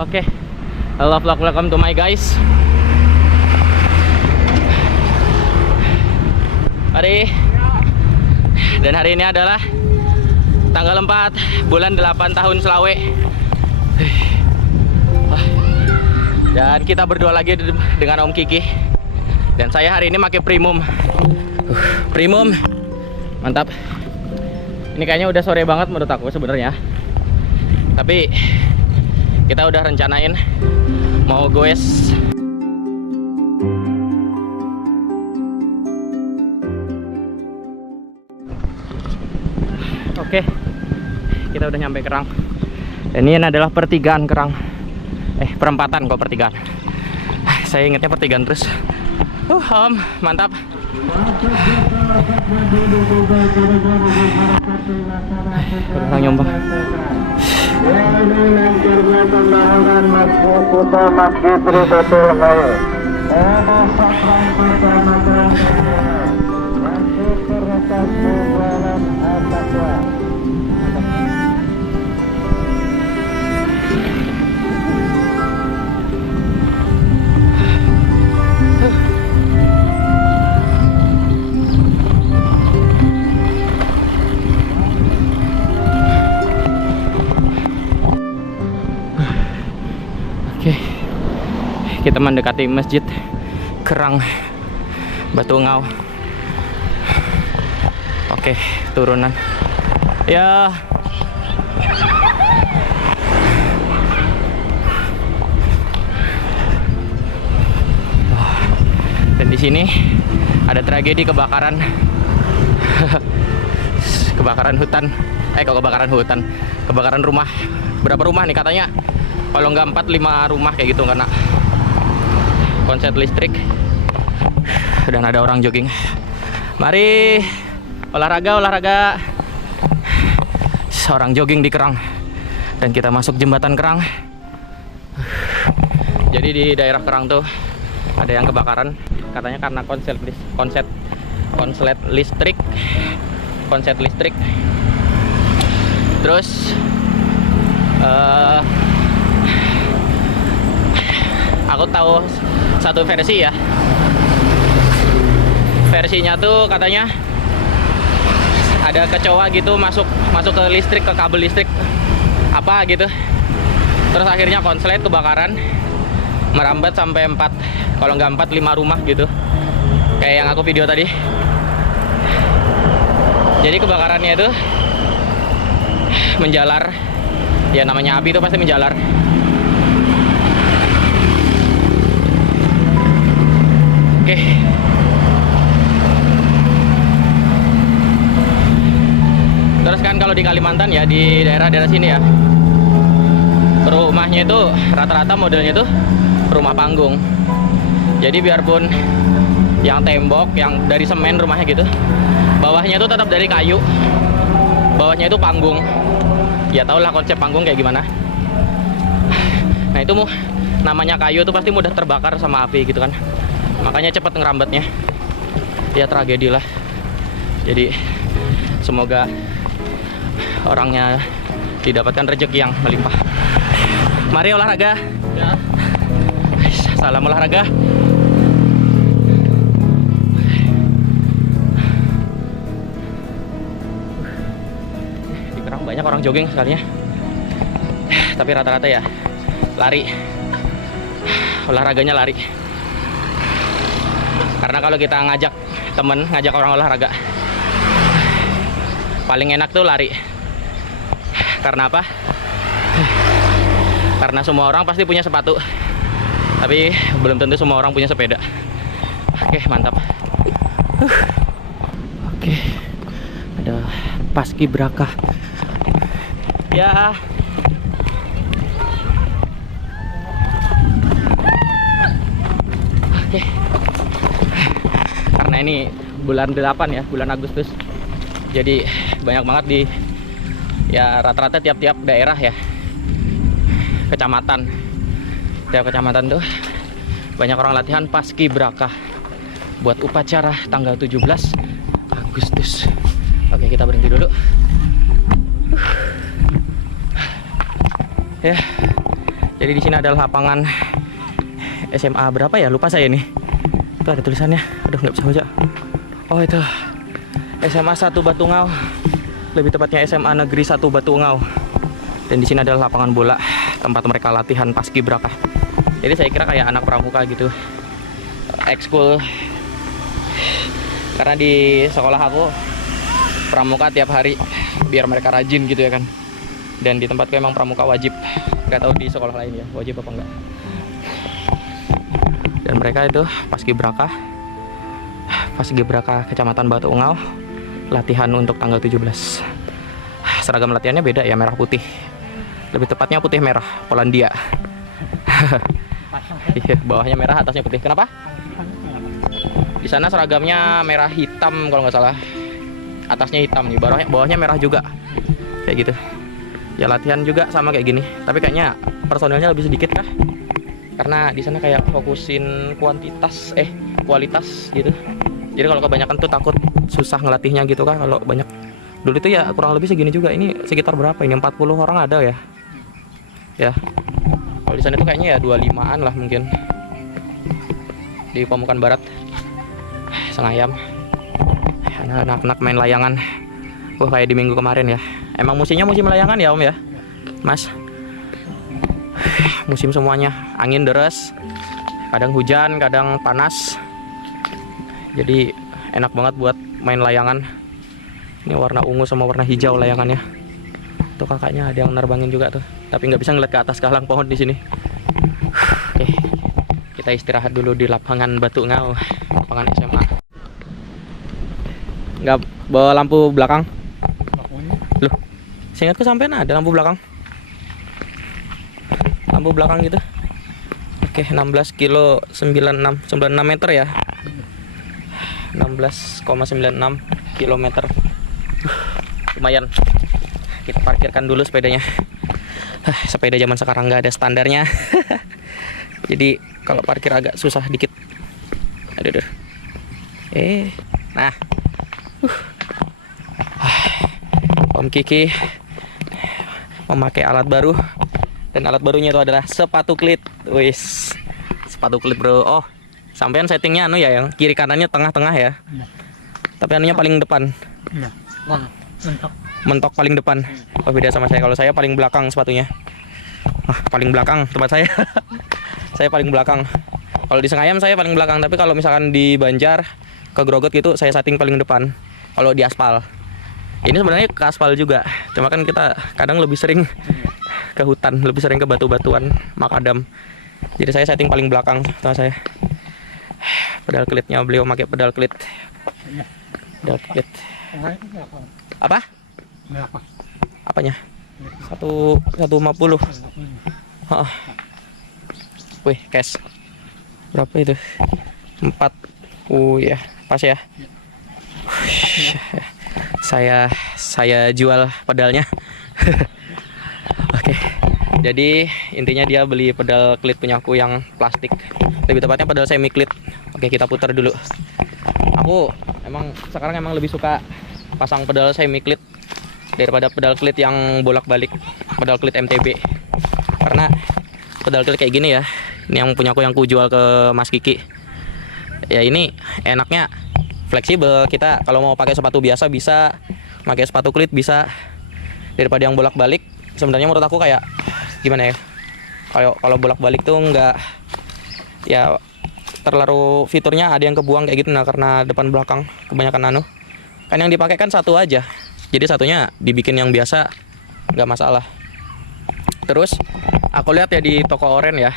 Oke, halo vlog, welcome to my guys. Dan hari ini adalah tanggal 4 bulan 8 tahun Selawe. Dan kita berdua lagi dengan Om Kiki. Dan saya hari ini pakai Primum. Primum, mantap. Ini kayaknya udah sore banget menurut aku sebenarnya. Tapi kita udah rencanain mau goes. Oke, kita udah nyampe Kerang. Dan ini adalah pertigaan Kerang. Perempatan kok pertigaan. Saya ingatnya pertigaan terus. Om, mantap. Kerang nyombang. Oke, kita mendekati Masjid Kerang Batu Ngau. Oke, turunan. Ya. Dan di sini ada tragedi kebakaran. Kebakaran hutan. Kok kebakaran hutan? Kebakaran rumah. Berapa rumah nih katanya? Kalau nggak 4-5 rumah kayak gitu karena konslet listrik. Dan ada orang jogging. Mari olahraga. Seorang jogging di Kerang. Dan kita masuk jembatan Kerang. Jadi di daerah Kerang tuh ada yang kebakaran. Katanya karena konslet listrik. Terus aku tahu satu versi ya. Versinya tuh katanya ada kecoa gitu masuk ke listrik, ke kabel listrik apa gitu. Terus akhirnya konslet kebakaran, merambat sampai 4, kalau nggak 4-5 rumah gitu. Kayak yang aku video tadi. Jadi kebakarannya itu menjalar. Ya namanya api itu pasti menjalar. Oke. Terus kan kalau di Kalimantan ya, di daerah-daerah sini ya, rumahnya itu rata-rata modelnya itu rumah panggung. Jadi biarpun yang tembok, yang dari semen rumahnya gitu, bawahnya itu tetap dari kayu. Bawahnya itu panggung. Ya tau lah konsep panggung kayak gimana. Nah itu namanya kayu itu pasti mudah terbakar sama api gitu kan. Makanya cepat ngerambatnya. Ya tragedi lah. Jadi semoga orangnya didapatkan rezeki yang melimpah. Mari olahraga. Ya. Salam olahraga. Di Kerang banyak orang jogging sekalinya. Tapi rata-rata ya lari. Olahraganya lari. Karena kalau kita ngajak orang olahraga, paling enak tuh lari. Karena apa? Karena semua orang pasti punya sepatu, tapi belum tentu semua orang punya sepeda. Oke, mantap. Oke, ada paskibraka. Ya. Oke. Karena ini bulan 8 ya, bulan Agustus. Jadi banyak banget di ya rata-rata tiap-tiap daerah ya. Kecamatan. Tiap kecamatan tuh banyak orang latihan paskibraka buat upacara tanggal 17 Agustus. Oke, kita berhenti dulu. Ya, Jadi di sini adalah lapangan SMA berapa ya? Lupa saya nih. Itu ada tulisannya. Aduh, nggak bisa baca. Oh, itu SMA 1 Batungau. Lebih tepatnya SMA Negeri 1 Batungau. Dan di sini adalah lapangan bola, tempat mereka latihan paskibraka. Jadi saya kira kayak anak pramuka gitu. Ekskul. Karena di sekolah aku pramuka tiap hari biar mereka rajin gitu ya kan. Dan di tempatku emang pramuka wajib. Nggak tahu di sekolah lain ya wajib apa enggak. Dan mereka itu paskibraka Kecamatan Batungau, latihan untuk tanggal 17. Seragam latihannya beda ya, merah putih. Lebih tepatnya putih merah Polandia. Iya, bawahnya merah, atasnya putih. Kenapa? Di sana seragamnya merah hitam kalau nggak salah. Atasnya hitam nih, bawahnya merah juga. Kayak gitu. Ya latihan juga sama kayak gini. Tapi kayaknya personelnya lebih sedikit kah? Karena di sana kayak fokusin kualitas gitu. Jadi kalau kebanyakan tuh takut susah ngelatihnya gitu kah kalau banyak. Dulu itu ya kurang lebih segini juga. Ini sekitar berapa ini? 40 orang ada ya. Ya. Kalau di sana itu kayaknya ya 25-an lah mungkin. Di Pamukan Barat. Sengayam. Anak-anak main layangan. Wah, kayak di minggu kemarin ya. Emang musimnya musim layangan ya Om ya? Mas. Musim semuanya, angin deres, kadang hujan, kadang panas. Jadi enak banget buat main layangan. Ini warna ungu sama warna hijau layangannya. Tuh kakaknya ada yang nerbangin juga tuh. Tapi nggak bisa ngeliat ke atas kalang pohon di sini. Oke, kita istirahat dulu di lapangan Batungau, lapangan SMA. Nggak bawa lampu belakang? Loh, seingatku sampean ada lampu belakang. Lampu belakang gitu. Oke, 16 kilo 96 meter ya. 16,96 kilometer. Lumayan. Kita parkirkan dulu sepedanya. Sepeda zaman sekarang nggak ada standarnya. Jadi kalau parkir agak susah dikit. Aduh. Nah. Om Kiki memakai alat baru. Dan alat barunya itu adalah sepatu klit. Wis, sepatu klit bro. Oh, sampean settingnya anu ya, yang kiri kanannya tengah-tengah ya. Tapi anunya paling depan. Mentok paling depan. Oh, beda sama saya. Kalau saya paling belakang sepatunya. Paling belakang tempat saya. Saya paling belakang. Kalau di Sengayam saya paling belakang. Tapi kalau misalkan di Banjar ke Grogot gitu, saya setting paling depan. Kalau di aspal. Ini sebenarnya ke aspal juga. Cuma kan kita kadang lebih sering ke hutan, lebih sering ke batu-batuan, makadam. Jadi saya setting paling belakang sama saya. Pedal klitnya beliau pakai pedal klit. Pedal klit. Apa? Apanya? 150. Wih, cash. Berapa itu? 4. Ya, pas ya. Saya jual pedalnya. Oke. Jadi intinya dia beli pedal klit punyaku yang plastik. Lebih tepatnya pedal semi klit. Oke, kita putar dulu. Aku sekarang emang lebih suka pasang pedal semi klit daripada pedal klit yang bolak-balik, pedal klit MTB. Karena pedal klit kayak gini ya, ini yang punyaku yang ku jual ke Mas Kiki. Ya ini enaknya fleksibel. Kita kalau mau pakai sepatu biasa bisa, pakai sepatu klit bisa. Daripada yang bolak-balik, sebenarnya menurut aku kayak gimana ya? Kalau bolak-balik tuh nggak, ya terlalu fiturnya ada yang kebuang kayak gitu. Nah, karena depan belakang kebanyakan kan yang dipakai kan satu aja. Jadi satunya dibikin yang biasa, nggak masalah. Terus aku lihat ya di toko oren ya,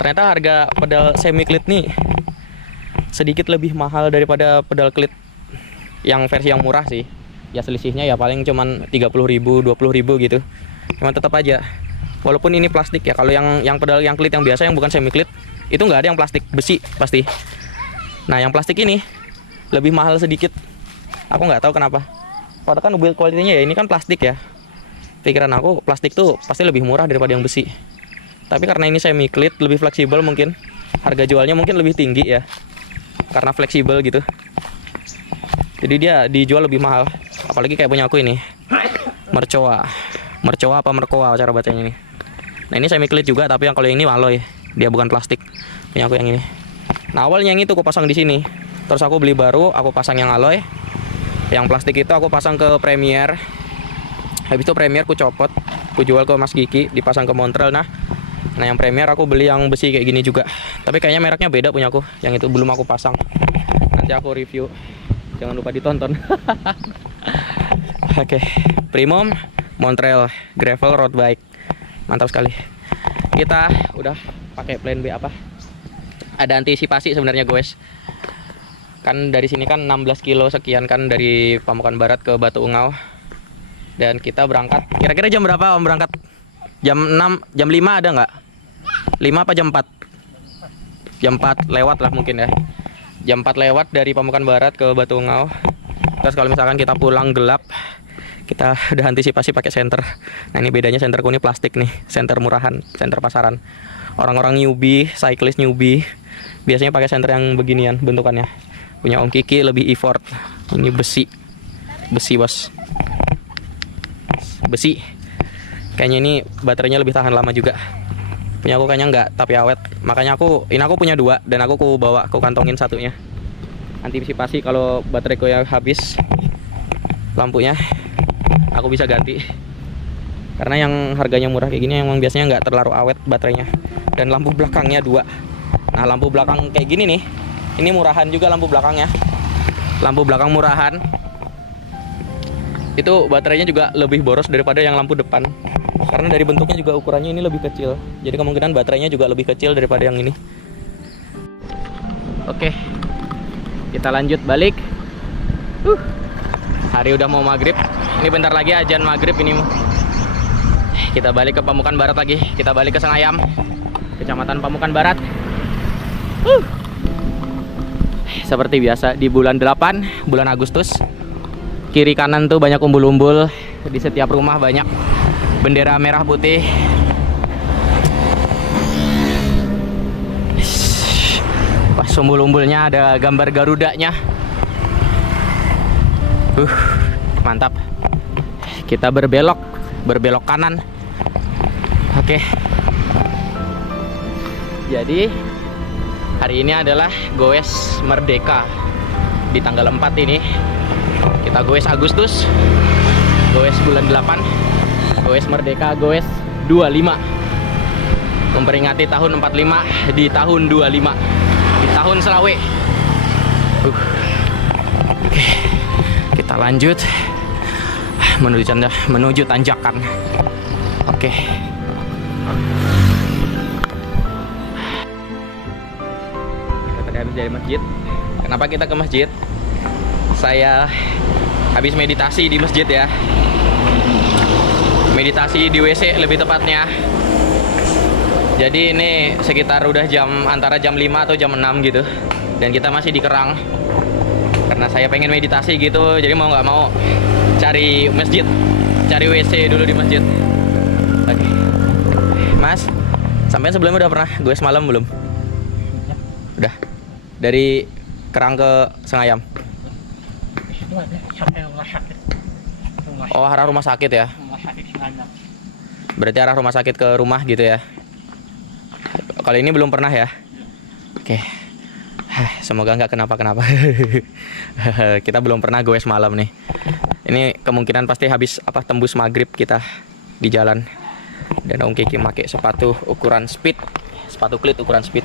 ternyata harga pedal semi klit nih sedikit lebih mahal daripada pedal klit yang versi yang murah sih. Ya selisihnya ya paling cuman 30.000, 20.000 gitu. Cuman tetap aja, walaupun ini plastik ya. Kalau yang pedal yang klit yang biasa yang bukan semi klit itu nggak ada yang plastik, besi pasti. Nah yang plastik ini lebih mahal sedikit. Aku nggak tahu kenapa. Padahal kan build quality-nya ya ini kan plastik ya. Pikiran aku plastik tuh pasti lebih murah daripada yang besi. Tapi karena ini semi klit lebih fleksibel, mungkin harga jualnya mungkin lebih tinggi ya. Karena fleksibel gitu. Jadi dia dijual lebih mahal. Apalagi kayak punya aku ini. Mercoa apa merkoa cara bacanya ini. Nah ini semi cleat juga, tapi yang kalau yang ini alloy, dia bukan plastik. Punya aku yang ini. Nah awalnya yang itu aku pasang di sini, terus aku beli baru, aku pasang yang alloy. Yang plastik itu aku pasang ke Premier. Habis itu Premier aku copot, aku jual ke Mas Giki, dipasang ke Montreal. Nah yang Premier aku beli yang besi kayak gini juga. Tapi kayaknya mereknya beda punya aku. Yang itu belum aku pasang. Nanti aku review. Jangan lupa ditonton. Oke, Primum Montreal gravel road bike. Mantap sekali. Kita udah pakai plan B apa? Ada antisipasi sebenarnya guys. Kan dari sini kan 16 kilo sekian kan dari Pamukan Barat ke Batu Ungau. Dan kita berangkat. Kira-kira jam berapa Om berangkat? Jam 6, jam 5 ada nggak? 5 apa jam 4? Jam 4 lewat lah mungkin ya. Jam 4 lewat dari Pamukan Barat ke Batu Ungau. Terus kalau misalkan kita pulang gelap, kita udah antisipasi pakai senter. Nah ini bedanya senterku ini plastik nih, senter murahan, senter pasaran. Orang-orang newbie, cyclist newbie biasanya pakai senter yang beginian bentukannya. Punya Om Kiki lebih effort. Ini besi, besi bos, besi. Kayaknya ini baterainya lebih tahan lama juga. Punya aku kayaknya enggak, tapi awet. Makanya ini aku punya 2 dan aku bawa, aku kantongin satunya. Antisipasi kalau bateraiku yang habis lampunya, aku bisa ganti. Karena yang harganya murah kayak gini emang biasanya nggak terlalu awet baterainya. Dan lampu belakangnya 2. Nah lampu belakang kayak gini nih, ini murahan juga lampu belakangnya. Lampu belakang murahan. Itu baterainya juga lebih boros daripada yang lampu depan. Karena dari bentuknya juga ukurannya ini lebih kecil. Jadi kemungkinan baterainya juga lebih kecil daripada yang ini. Oke, kita lanjut balik. Hari udah mau maghrib. Ini bentar lagi azan maghrib ini. Kita balik ke Pamukan Barat lagi. Kita balik ke Sengayam, Kecamatan Pamukan Barat. Seperti biasa di bulan 8, bulan Agustus. Kiri kanan tuh banyak umbul-umbul. Di setiap rumah banyak bendera merah putih. Pas umbul-umbulnya ada gambar Garudanya. Mantap. Kita berbelok kanan. Oke. Jadi hari ini adalah goes Merdeka. Di tanggal 4 ini kita goes Agustus, goes bulan 8, goes Merdeka, goes 25. Memperingati tahun 45 di tahun 25, di tahun Selawe. Oke. Kita lanjut menuju tanjakan. Oke. Kita tadi habis dari masjid. Kenapa kita ke masjid? Saya habis meditasi di masjid ya. Meditasi di WC lebih tepatnya. Jadi ini sekitar udah antara jam 5 atau jam 6 gitu. Dan kita masih di Kerang. Karena saya pengen meditasi gitu, jadi mau nggak mau cari masjid, cari WC dulu di masjid. Oke. Mas, sampai sebelumnya udah pernah gue semalam belum? Udah. Dari Kerang ke Sengayam. Oh, arah rumah sakit ya? Berarti arah rumah sakit ke rumah gitu ya? Kali ini belum pernah ya? Oke. Semoga nggak kenapa-kenapa. Kita belum pernah goes malam nih. Ini kemungkinan pasti habis tembus maghrib kita di jalan. Dan Om Kiki pakai sepatu ukuran speed, sepatu cleat ukuran speed.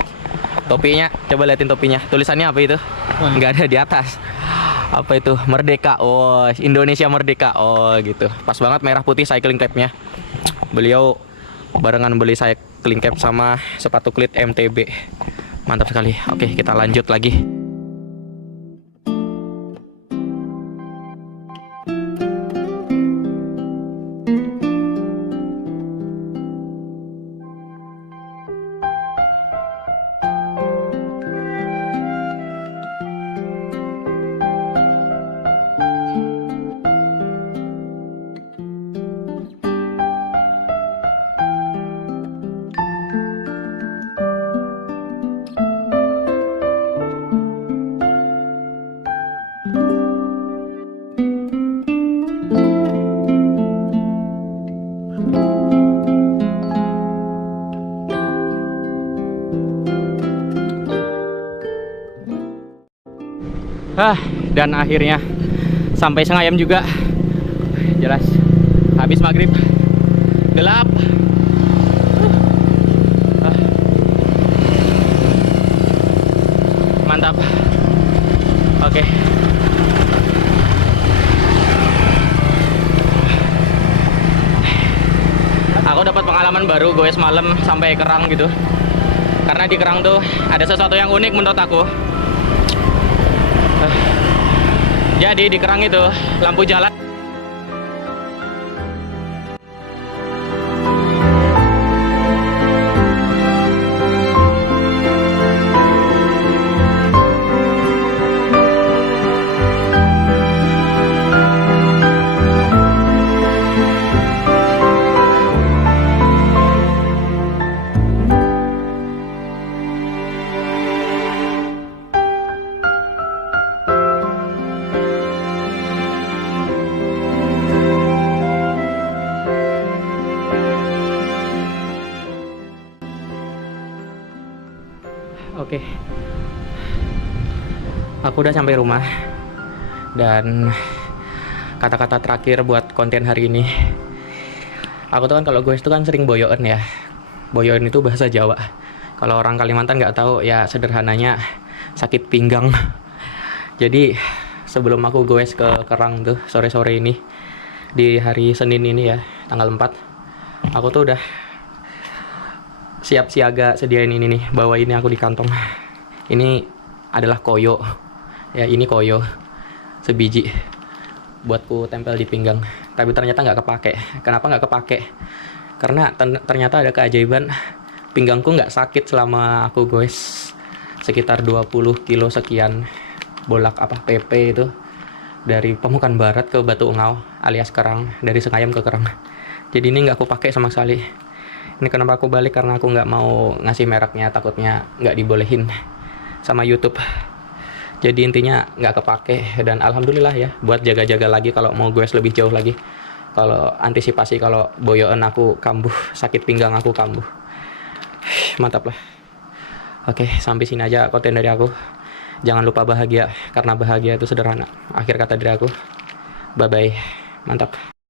Topinya, coba liatin topinya. Tulisannya apa itu? Nggak ada di atas. Apa itu? Merdeka. Oh, Indonesia Merdeka. Oh, gitu. Pas banget merah putih cycling cap-nya. Beliau barengan beli cycling cap sama sepatu cleat MTB. Mantap sekali. Oke, kita lanjut lagi. Dan akhirnya sampai Sengayam juga. Jelas habis maghrib, gelap. Mantap. Oke. Aku dapat pengalaman baru goes malam sampai Kerang gitu. Karena di Kerang tuh ada sesuatu yang unik menurut aku. Jadi di Kerang itu lampu jalan. Oke, aku udah sampai rumah dan kata-kata terakhir buat konten hari ini. Aku tuh kan kalau gue itu kan sering boyoen ya. Boyoen itu bahasa Jawa. Kalau orang Kalimantan nggak tahu ya, sederhananya sakit pinggang. Jadi sebelum aku goes ke Kerang tuh sore-sore ini, di hari Senin ini ya, tanggal 4, aku tuh udah siap siaga sediain ini nih, bawa ini aku di kantong. Ini adalah koyo ya, ini koyo sebiji buatku tempel di pinggang. Tapi ternyata nggak kepake. Kenapa nggak kepake? Karena ternyata ada keajaiban, pinggangku nggak sakit selama aku goes sekitar 20 kilo sekian bolak PP itu, dari Pemukan Barat ke Batu Ungau alias Kerang, dari Sengayam ke Kerang. Jadi ini nggak aku pakai sama sekali. Ini kenapa aku balik, karena aku nggak mau ngasih mereknya, takutnya nggak dibolehin sama YouTube. Jadi intinya nggak kepake, dan alhamdulillah ya, buat jaga-jaga lagi kalau mau goes lebih jauh lagi. Kalau antisipasi kalau boyoan aku kambuh, sakit pinggang aku kambuh. Mantap lah. Oke, sampai sini aja konten dari aku. Jangan lupa bahagia, karena bahagia itu sederhana. Akhir kata dari aku. Bye-bye. Mantap.